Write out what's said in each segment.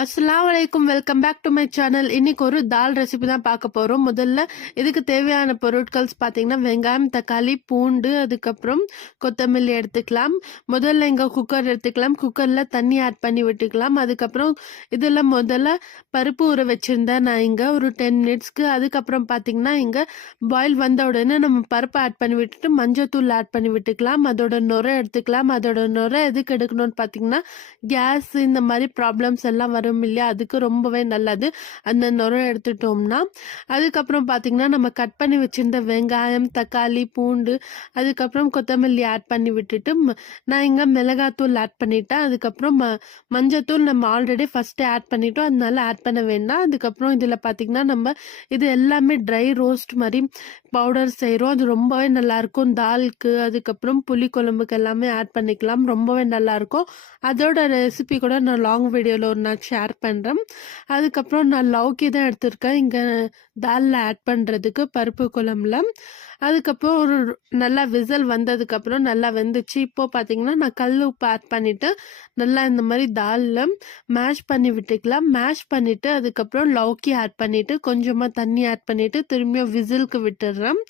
அஸ்ஸலாமு அலைக்கும். Welcome back to my channel. இன்னைக்கு ஒரு தால் ரெசிபி தான் பார்க்க போகிறோம். முதல்ல இதுக்கு தேவையான பொருட்கள்ஸ் பார்த்தீங்கன்னா வெங்காயம், தக்காளி, பூண்டு, அதுக்கப்புறம் கொத்தமல்லி எடுத்துக்கலாம். முதல்ல இங்கே குக்கர் எடுத்துக்கலாம். குக்கரில் தண்ணி ஆட் பண்ணி விட்டுக்கலாம். அதுக்கப்புறம் இதில் முதல்ல பருப்பு ஊற வச்சுருந்தேன் நான் இங்கே ஒரு 10 மினிட்ஸ்க்கு. அதுக்கப்புறம் பார்த்தீங்கன்னா இங்கே பாயில் வந்த உடனே நம்ம பருப்பை ஆட் பண்ணி விட்டுட்டு மஞ்சத்தூள் ஆட் பண்ணி விட்டுக்கலாம். அதோட நுரை எடுத்துக்கலாம். அதோட நுரை எதுக்கு எடுக்கணும்னு பார்த்தீங்கன்னா கேஸ் இந்த மாதிரி ப்ராப்ளம்ஸ் எல்லாம் வரும் இல்லையா, அதுக்கு ரொம்பவே நல்லது அந்த நுரை எடுத்துட்டோம்னா. அதுக்கப்புறம் பார்த்தீங்கன்னா நம்ம கட் பண்ணி வச்சிருந்த வெங்காயம், தக்காளி, பூண்டு, அதுக்கப்புறம் கொத்தமல்லி ஆட் பண்ணி விட்டுட்டு நான் இங்கே மிளகாத்தூள் ஆட் பண்ணிட்டேன். அதுக்கப்புறம் மஞ்சத்தூள் நம்ம ஆல்ரெடி ஃபஸ்ட்டு ஆட் பண்ணிட்டோம், அதனால ஆட் பண்ண வேண்டாம். அதுக்கப்புறம் இதில் பார்த்தீங்கன்னா நம்ம இது எல்லாமே ட்ரை ரோஸ்ட் மாதிரி பவுடர் செய்கிறோம். அது ரொம்பவே நல்லாயிருக்கும் தாலுக்கு, அதுக்கப்புறம் புளி குழம்புக்கு எல்லாமே ஆட் பண்ணிக்கலாம். ரொம்பவே நல்லாயிருக்கும். அதோட ரெசிபி கூட நான் லாங் வீடியோவில் ஒரு நாள் ஷேர் பண்ணுறேன். அதுக்கப்புறம் நான் லௌக்கி தான் எடுத்திருக்கேன் இங்கே தாலில் ஆட் பண்ணுறதுக்கு பருப்பு குழம்புல. அதுக்கப்புறம் ஒரு நல்லா விசில் வந்ததுக்கப்புறம் நல்லா வெந்துச்சு. இப்போது பார்த்தீங்கன்னா நான் கல் உப்பு ஆட் பண்ணிவிட்டு நல்லா இந்த மாதிரி தாலில் மேஷ் பண்ணி விட்டுக்கலாம். மேஷ் பண்ணிவிட்டு அதுக்கப்புறம் லௌக்கி ஆட் பண்ணிவிட்டு கொஞ்சமாக தண்ணி ஆட் பண்ணிவிட்டு திரும்பியும் விசிலுக்கு விட்டுடுறேன்.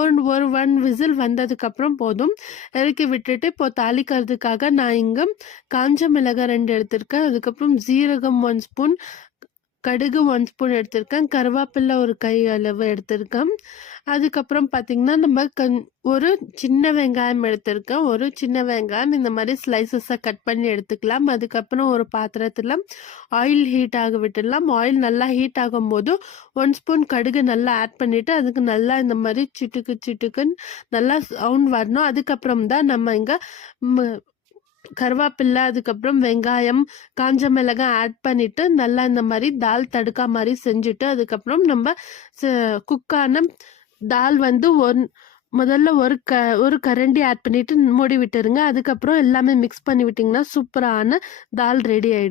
ஒரு 1 விசில் வந்ததுக்கப்புறம் போதும், இறக்கி விட்டுட்டு இப்போ தாளிக்கிறதுக்காக நான் இங்கே காஞ்ச மிளகாய் 2 எடுத்திருக்கேன். அதுக்கப்புறம் ஜீரகம் 1 ஸ்பூன், கடுகு 1 ஸ்பூன் எடுத்திருக்கேன், கருவேப்பிலை ஒரு கை அளவு எடுத்திருக்கேன். அதுக்கப்புறம் பார்த்தீங்கன்னா நம்ம ஒரு சின்ன வெங்காயம் எடுத்திருக்கேன். ஒரு சின்ன வெங்காயம் இந்த மாதிரி ஸ்லைசஸாக கட் பண்ணி எடுத்துக்கலாம். அதுக்கப்புறம் ஒரு பாத்திரத்தில் ஆயில் ஹீட் ஆக விட்டுடலாம். ஆயில் நல்லா ஹீட் ஆகும்போது 1 ஸ்பூன் கடுகு நல்லா ஆட் பண்ணிவிட்டு அதுக்கு நல்லா இந்த மாதிரி சிட்டுக்கு சிட்டுக்குன்னு நல்லா சவுண்ட் வரணும். அதுக்கப்புறம் தான் நம்ம இங்கே கருவேப்பிலை, அதுக்கப்புறம் வெங்காயம், காஞ்ச மிளகாய் ஆட் பண்ணிவிட்டு நல்லா இந்த மாதிரி தால் தடுக்கா மாதிரி செஞ்சுட்டு அதுக்கப்புறம் நம்ம குக்கான தால் வந்து முதல்ல ஒரு கரண்டி ஆட் பண்ணிவிட்டு மூடி விட்டுருங்க. அதுக்கப்புறம் எல்லாமே மிக்ஸ் பண்ணி விட்டிங்கன்னா சூப்பரான தால் ரெடி ஆகிடும்.